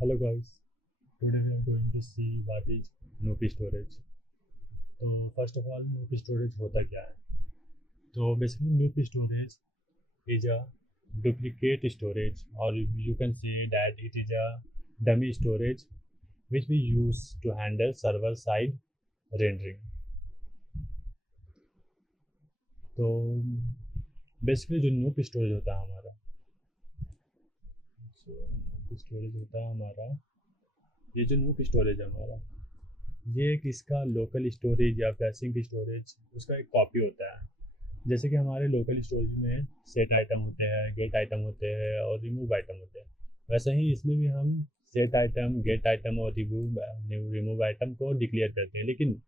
Hello guys, today we are going to see what is Noop Storage. तो first of all Noop Storage होता क्या है? तो basically Noop Storage is a duplicate storage, or you can say that it is a dummy storage which we use to handle server side rendering. तो basically जो Noop Storage होता है हमारा, ये जो नूप स्टोरेज है हमारा, ये एक इसका लोकल स्टोरेज या फ्लैशिंग स्टोरेज उसका एक कॉपी होता है। जैसे कि हमारे लोकल स्टोरेज में सेट आइटम होते हैं, गेट आइटम होते हैं और रिमूव आइटम होते हैं, वैसे ही इसमें भी हम सेट आइटम, गेट आइटम और रिमूव आइटम को डिक्लेयर करते हैं। लेकिन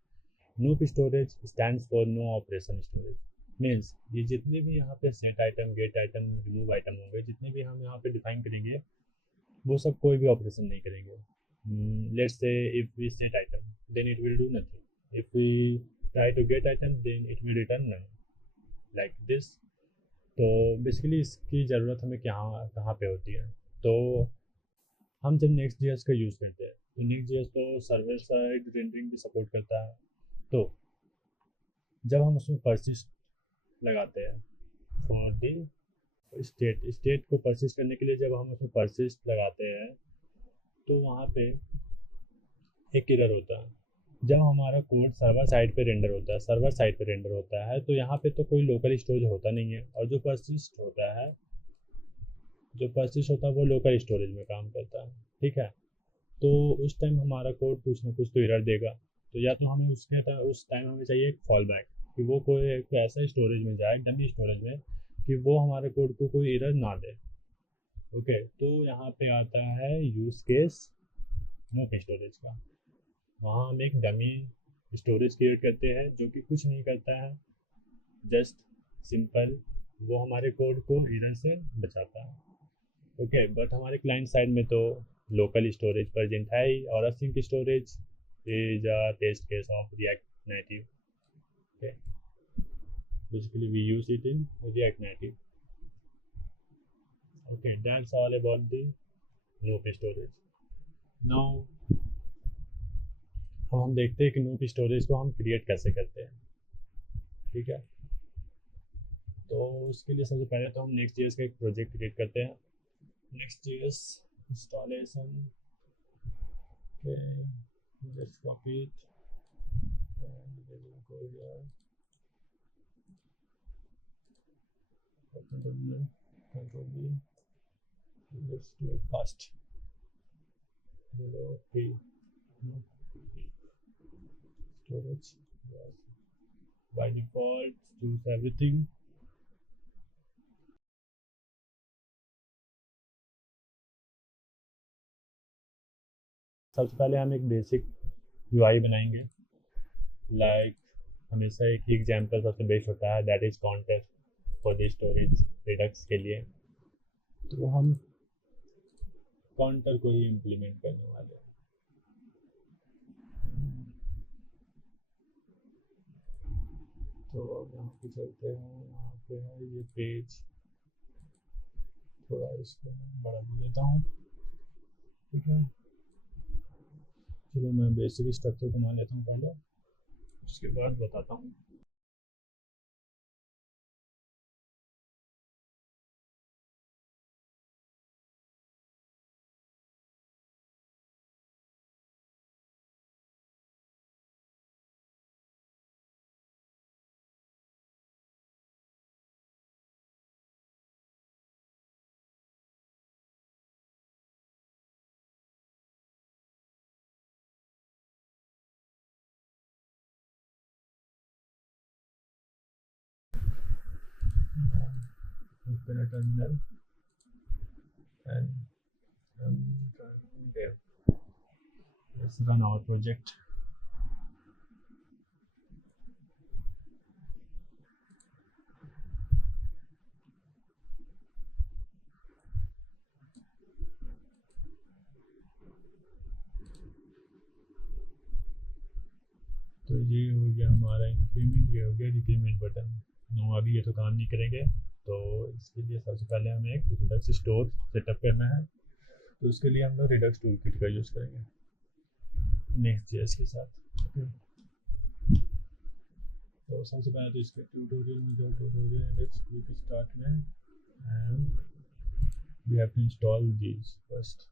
noop storage stands for no operation storage. Means ये जितने भी यहाँ पे set item, get item, remove item होंगे, जितने भी हम यहाँ पे डिफाइन करेंगे, वो सब कोई भी ऑपरेशन नहीं करेंगे। Let's say if we set item, then it will do nothing. If we try to get item, then it will return none, like this. तो बेसिकली इसकी ज़रूरत हमें कहाँ पे होती है? तो हम जब Next.js का यूज़ करते हैं, तो Next.js तो सर्वर साइड रेंडरिंग भी सपोर्ट करता है। तो जब हम उसमें persist लगाते हैं फॉर द स्टेट को persist करने के लिए, जब हम उसमें persist लगाते हैं तो वहाँ पे एक एरर होता है। जब हमारा कोड सर्वर साइड पे रेंडर होता है, तो यहाँ पे तो कोई लोकल स्टोरेज होता नहीं है, और जो पर्सिस्ट होता है वो लोकल स्टोरेज में काम करता है। ठीक है, तो उस टाइम हमारा कोड कुछ ना कुछ तो एरर देगा। तो या तो हमें उस टाइम हमें चाहिए एक फॉल बैक, कि वो कोई एक ऐसा स्टोरेज में जाए, डमी स्टोरेज में, कि वो हमारे कोड को कोई एरर ना दे। ओके, तो यहाँ पे आता है यूज केस नूप स्टोरेज का। वहाँ हम एक डमी स्टोरेज क्रिएट करते हैं जो कि कुछ नहीं करता है, जस्ट सिंपल वो हमारे कोड को एरर से बचाता है। ओके, बट हमारे क्लाइंट साइड में तो लोकल स्टोरेज प्रेजेंट है ही, और async storage is a test case of React Native. Okay, basically we use it in React Native. Okay, that's all about the Noop storage. Now हम देखते हैं कि Noop storage को हम क्रिएट कैसे करते हैं। ठीक है, तो उसके लिए सबसे पहले तो हम Next.js का एक प्रोजेक्ट क्रिएट करते हैं। Next.js installation, let's copy it and then we'll go here, Control V. Let's do it fast. Below P, storage, yes. By default choose everything. सबसे पहले हम एक बेसिक UI बनाएंगे। लाइक हमेशा एक ही एग्जाम्पल सबसे बेस्ट होता है, that is counter for the storage Redux के लिए। तो हम काउंटर को ही इम्प्लीमेंट करने वाले हैं। तो अब यहाँ पे चलते हैं, यहाँ पे है ये पेज, थोड़ा इसको बड़ा भी देता हूँ। ठीक है, चलो मैं बेसिक स्ट्रक्चर बना लेता हूँ पहले, उसके बाद बताता हूँ। Open a terminal and dev. Let's run our project. तो ये हो गया हमारा इंक्रीमेंट, ये हो गया डिक्रीमेंट बटन। नो, अभी ये तो काम नहीं करेंगे, तो इसके लिए सबसे पहले हमें एक रिडक्स स्टोर सेटअप करना है। तो उसके लिए हम लोग रिडक्स टूल किट का यूज़ करेंगे Next.js के साथ। ओके, तो सबसे पहले तो इसके ट्यूटोरियल में जो ट्यूटोरियल इंडेक्स क्विक स्टार्ट में and we have to install these first.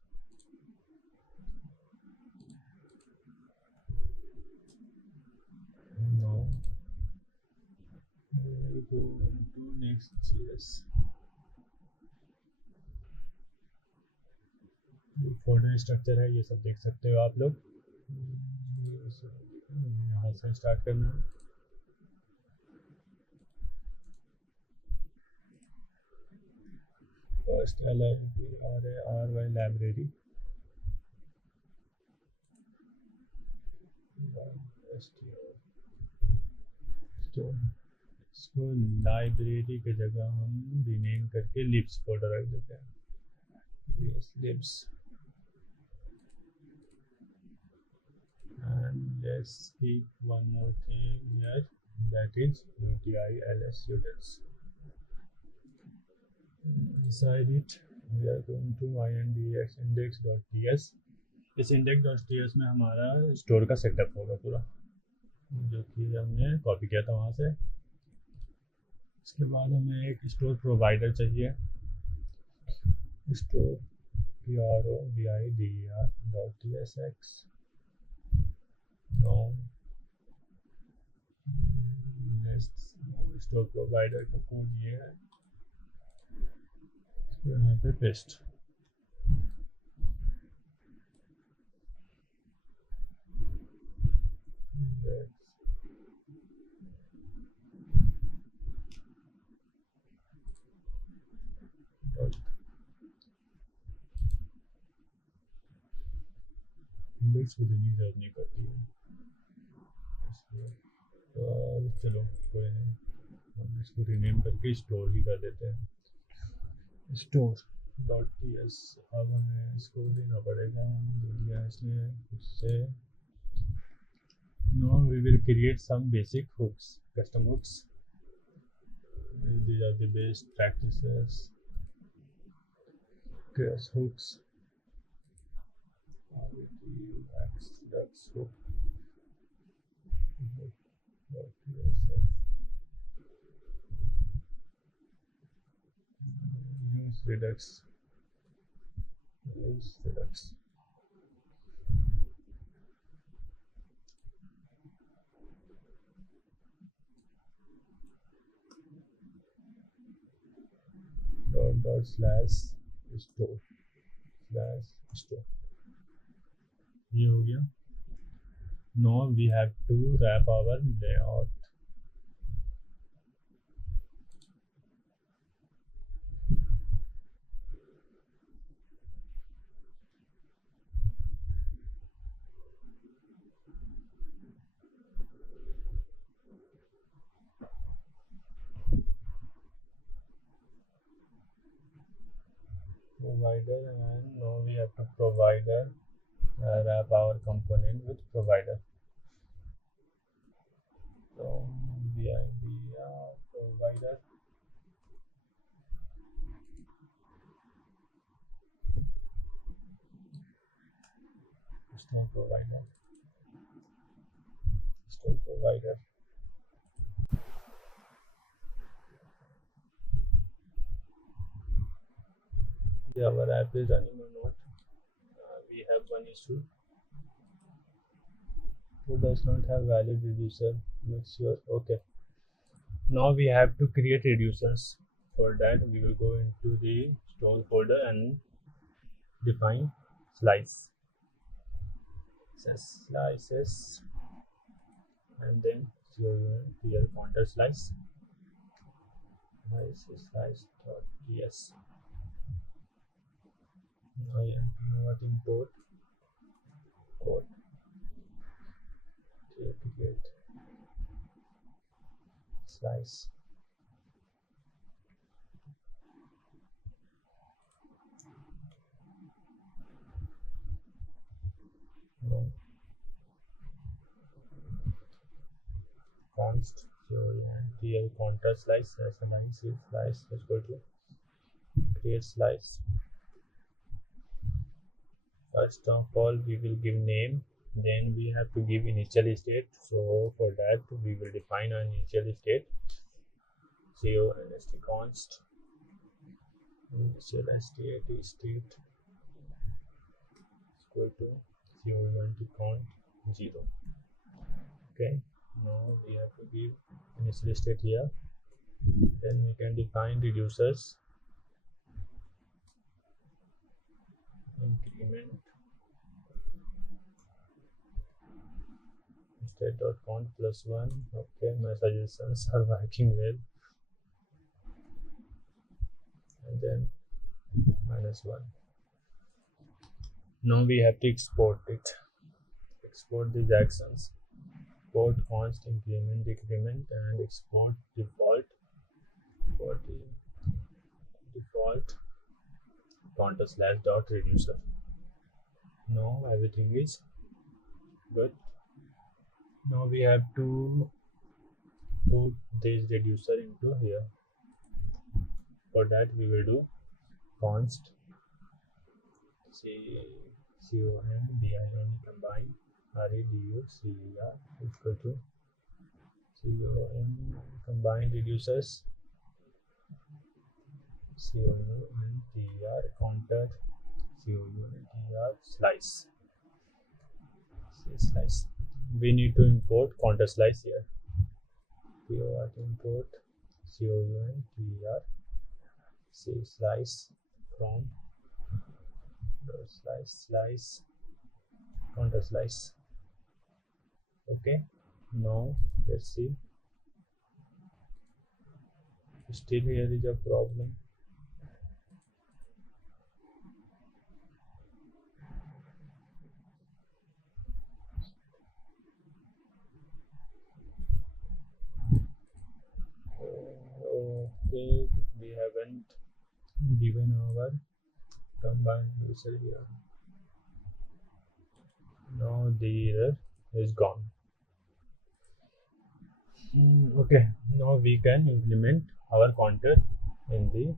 Now we will go to Next.js। Folder structure है, ये सब देख सकते हो आप लोग। यहाँ से स्टार्ट करना है। फर्स्ट LRY लाइब्रेरी, इसको लाइब्रेरी की जगह हम रीनेम करके लिब्स फोल्डर रख देते हैं। libs and let's keep one more thing here, that is util utils. Inside it we are going to index.ts। इस index.ts में हमारा स्टोर का सेटअप होगा पूरा, जो कि हमने कॉपी किया था वहाँ से। इसके बाद हमें एक स्टोर प्रोवाइडर चाहिए, स्टोर provider.tsx। स्टोर प्रोवाइडर का कोड ये है, इसको यहाँ पे पेस्ट। इंडेक्स को देने की जरूरत नहीं पड़ती है, तो चलो कोई नहीं, हम इसको रीनेम करके स्टोर ही कर देते हैं, store.ts। अब हमें इसको देना पड़ेगा, दे दिया इसने उससे। Now we will create some basic hooks, custom hooks। These are the best practices, class hooks, Redux hook, use Redux, /store। ये हो गया। Now we have to wrap our layout। Provider, and now we have to provider wrap our component with provider। So provider, store provider। Yeah, our app is running or not? We have one issue. Who does not have valid reducer? Make sure. Okay. Now we have to create reducers. For that, we will go into the store folder and define slice. Slices, and then here counter slice. Slice.ts. Now import code, create slice, const here counter slice, slice is equal to create slice, First of all, we will give name, then we have to give initial state. So for that we will define an initial state, const initial state equal to count 0. Okay, now we have to give initial state here. Then we can define reducers, increment state.count +1. Okay, my suggestions are working well. And then -1. Now we have to export it. Export these actions. Export const increment decrement and export default for the default counter/.reducer. Now everything is good. Now we have to put this reducer into here. For that we will do const combine reducer equal to combine reducers counter slice. We need to import counter slice here. Import slice from slice counter slice. Okay, now let's see. Still here is a problem. Okay, we haven't given our combined user here. Now the error is gone. Okay, now we can implement our counter in the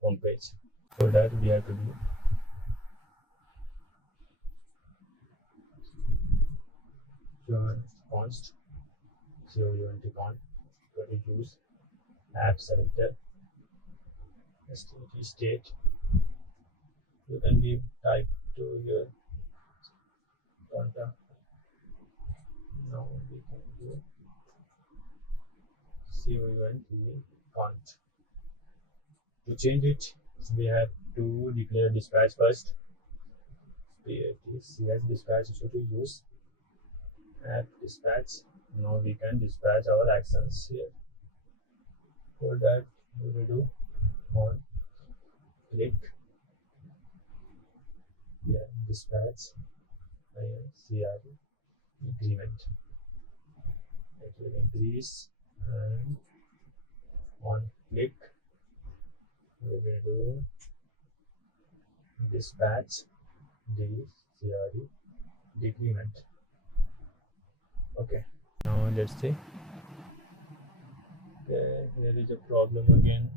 home page. For that we have to do const count to use app selector state. You can give type to your counter. Now we can do count. To change it, we have to declare dispatch first. CS dispatch should use app dispatch. Now we can dispatch our actions here. For that we will do on click dispatch CRE increment. It will increase, and on click we will do dispatch CRE decrement. Okay, now let's see. Okay, there is a problem again.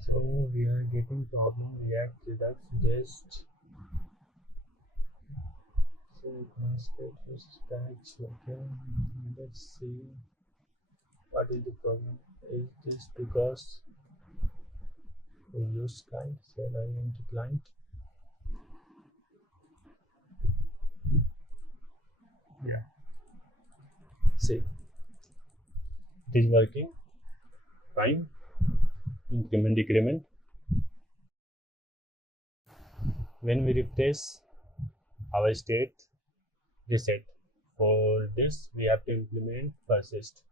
So we are getting problem React Redux just so dispatch. Okay, let's see what is the problem. Is this because we use client? Shall I enter client? Yeah, see, it is working fine. Increment decrement. When we refresh our state reset. For this we have to implement persist.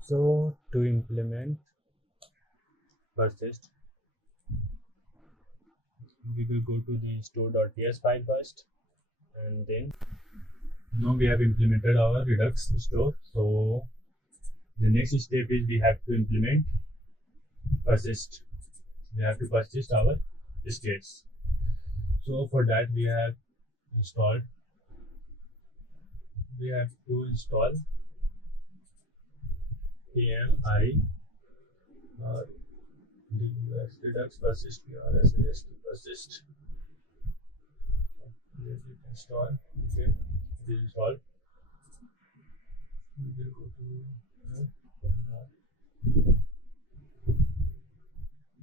So to implement persist, we will go to the store.ts file first, and then now we have implemented our Redux store. So the next step is we have to implement persist. We have to persist our states. So for that we have to install Redux Persist PRSAST Persist. Let it install. Okay, it is installed. We will go to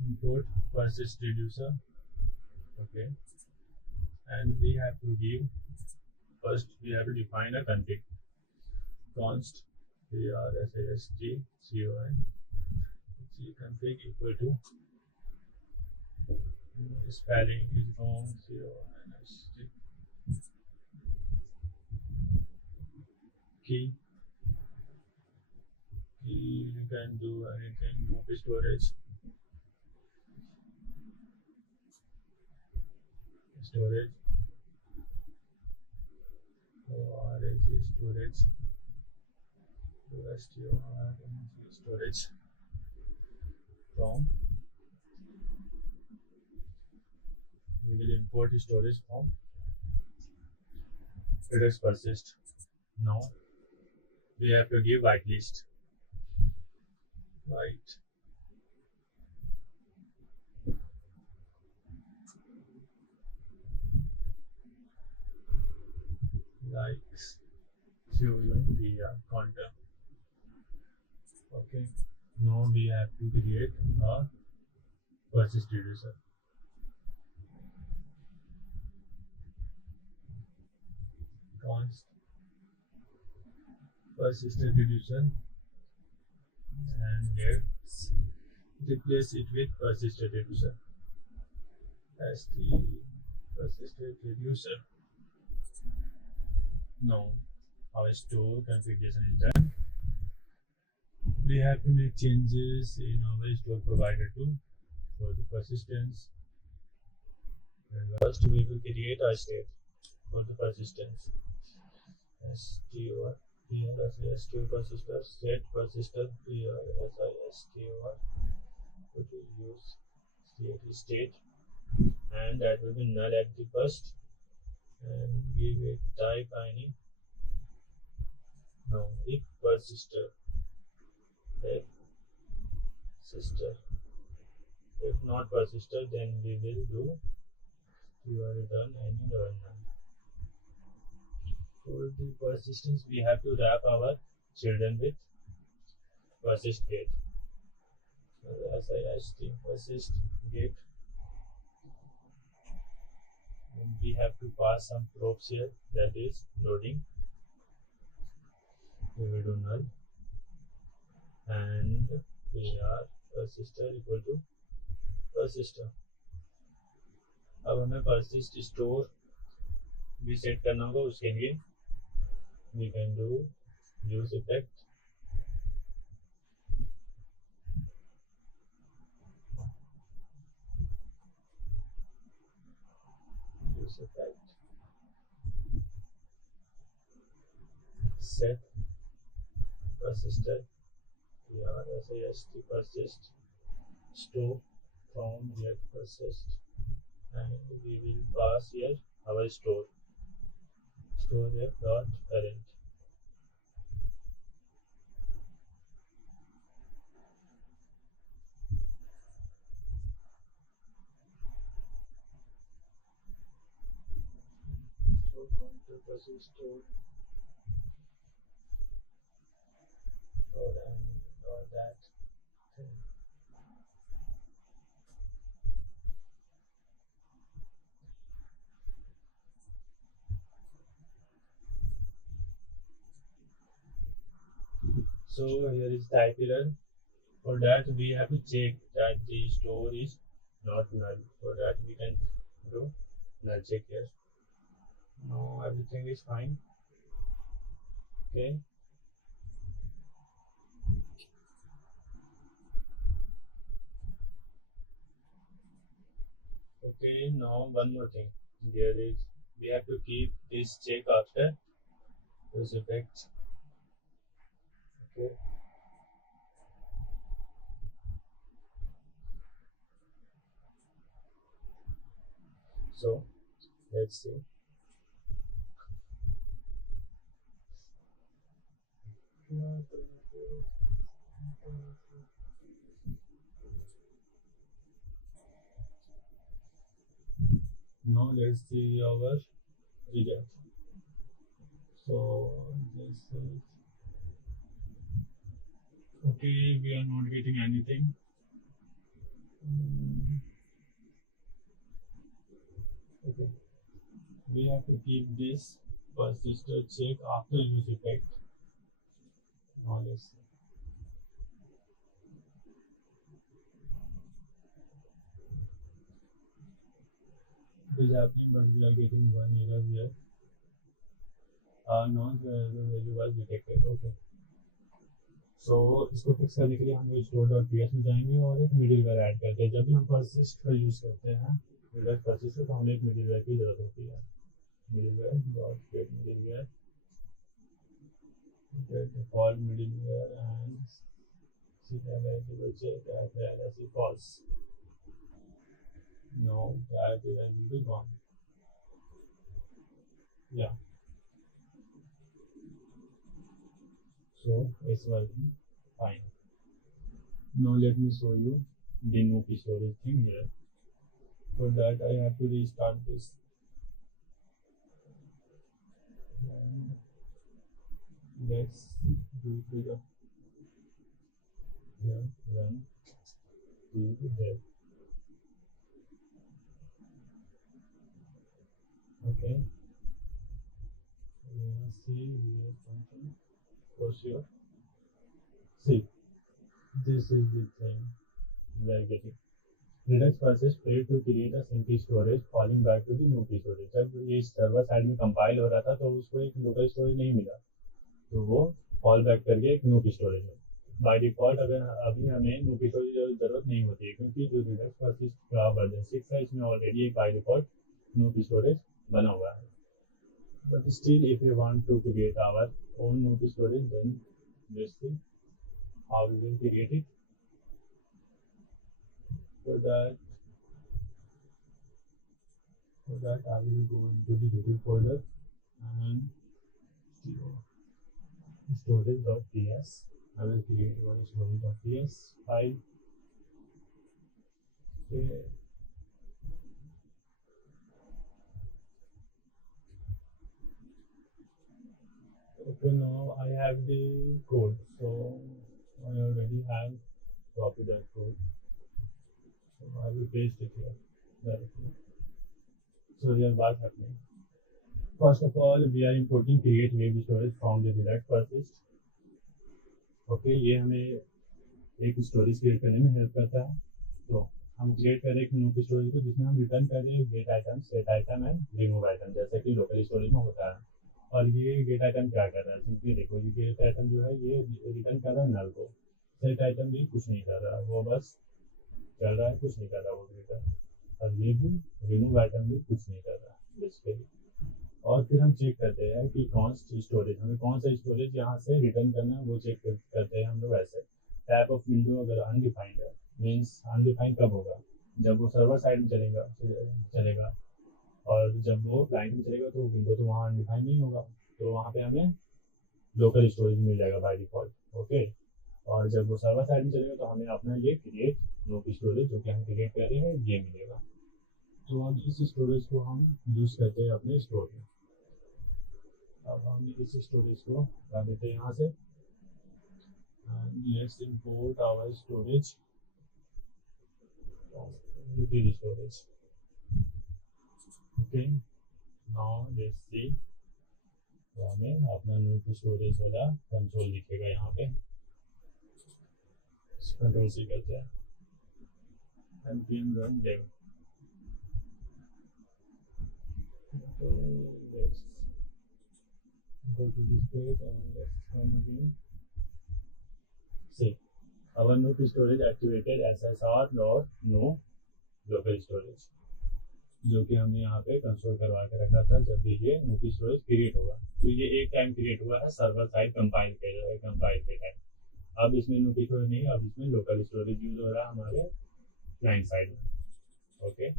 import persist reducer. Okay, and we have to give first we have to define a config const persist config equal to spelling is wrong key you can do anything Noop storage storage storage storage from we will import storage from Redux Persist. Now we have to give whitelist white likes the content. Okay, now we have to create a persist reducer. Const persistent reducer and let's replace it with persistent reducer as the persistent reducer. Now our store configuration is done. We have to make changes in our store provider too for the persistence. And first we will create a state for the persistence. STOR persistor set persistor STOR to use state and that will be null at the first and give it type any. Now if persistor if not persistor then we will do return any null. For the persistence, we have to wrap our children with persist get. SIST persist get. And we have to pass some probes here, that is loading. We will do null. And we are persistor equal to persistor. अब हमें persist store भी set करना होगा उसके लिए we can do use effect set persistor PRSIST persist store from here persist and we will pass here our store here dot parent. Store counter persist store or that thing. So here is type error. For that we have to check that the store is not null. For that we can do null check here. Now everything is fine. Okay. Okay, now one more thing. There is we have to keep this check after this effect. Okay. So let's see. Now let's see our result. So this is okay. We are not getting anything. Okay. We have to keep this persistent check after use effect. Now let's see. It is happening, but we are getting one error here. Non-value was detected. Okay. So इसको fix करने के लिए हम store.ps में जाएंगे और एक middleware add करते हैं. जब भी हम persist का यूज़ करते हैं Redux persist तो हमें एक मिडिलवेयर की जरूरत होती है. Middleware dot get middleware get default middleware and see the variable check at the LSE false. No, that will be gone. Yeah. So it's working fine. Now let me show you the Noop storage thing here. For that I have to restart this. And let's do it with a run to there. Okay. See here function for sure. See, this is the thing we are getting. Redux Persist failed to create a simple storage, falling back to the Noop storage. जब ये server side में compile हो रहा था तो उसको एक local storage नहीं मिला, तो वो फॉल बैक करके एक Noop स्टोरेज में. बाय डिफॉल्ट अगर अभी हमें Noop स्टोरेज की जरूरत नहीं होती है, क्योंकि जो Redux Persist का वर्जन 6 है इसमें ऑलरेडी एक बाय डिफॉल्ट Noop स्टोरेज बना हुआ है. But still, if we want to create our own Noop storage, then let's see how we will create it. For that I will go into the Redux folder and storage.ts. I will create one storage.ts file. Okay. Okay, now I have the code, so I already have copied that code, so I will paste it here directly. So here what's happening. First of all, we are importing create web storage from the Redux Persist. Okay, ये हमें एक storage create करने में help करता है. तो हम create कर रहे हैं Noop स्टोरेज को, जिसमें हम रिटर्न कर रहे हैं gate item, set item and remove item, जैसा कि लोकल स्टोरेज में होता है. और ये गेट आइटम क्या कर रहा है, सिंपली देखो, ये गेट आइटम जो है ये रिटर्न कर रहा है नल को. सेट आइटम भी कुछ नहीं कर रहा, वो बस चल रहा है, कुछ नहीं कर रहा वो रिटर्न. और ये भी रिमूव आइटम भी कुछ नहीं कर रहा बेसिकली. और फिर हम चेक करते हैं कि कौन सी स्टोरेज, हमें कौन सा स्टोरेज यहाँ से रिटर्न करना है वो चेक करते हैं हम लोग ऐसे. टाइप ऑफ विंडो अगर अनडिफाइंड है, मीन्स अनडिफाइंड कब होगा, जब वो सर्वर साइड में चलेगा और जब वो क्लाइंट में चलेगा तो विंडो तो वहाँ अनडिफाइंड नहीं होगा, तो वहाँ पे हमें लोकल स्टोरेज मिल जाएगा बाय डिफॉल्ट. ओके. और जब वो सर्वर साइड में चलेगा तो हमें अपना ये क्रिएट Noop स्टोरेज जो कि हम क्रिएट कर रहे हैं ये मिलेगा. तो अब इस स्टोरेज को हम यूज़ करते हैं अपने स्टोर में. अब हम इस स्टोरेज को ला देते हैं यहाँ से. Let's import our storage utility storage. Okay. Now let's see. तो हमें अपना Noop स्टोरेज वाला कंसोल दिखेगा यहाँ पे. कंट्रोल सी करते हैं npm run dev. So let's go to this page and let's come again. See, our Noop storage activated SSR or no local storage, जो कि हमने यहाँ पे कंसोल करवा के रखा था जब भी ये Noop स्टोरेज क्रिएट होगा. तो ये एक टाइम क्रिएट हुआ है सर्वर साइड कंपाइल के टाइम. अब इसमें Noop स्टोरेज नहीं, अब इसमें लोकल स्टोरेज यूज हो रहा है हमारे क्लाइंट साइड में. ओके.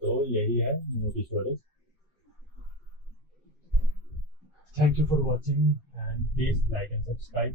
तो यही है Noop storage. Thank you for watching and please like and subscribe.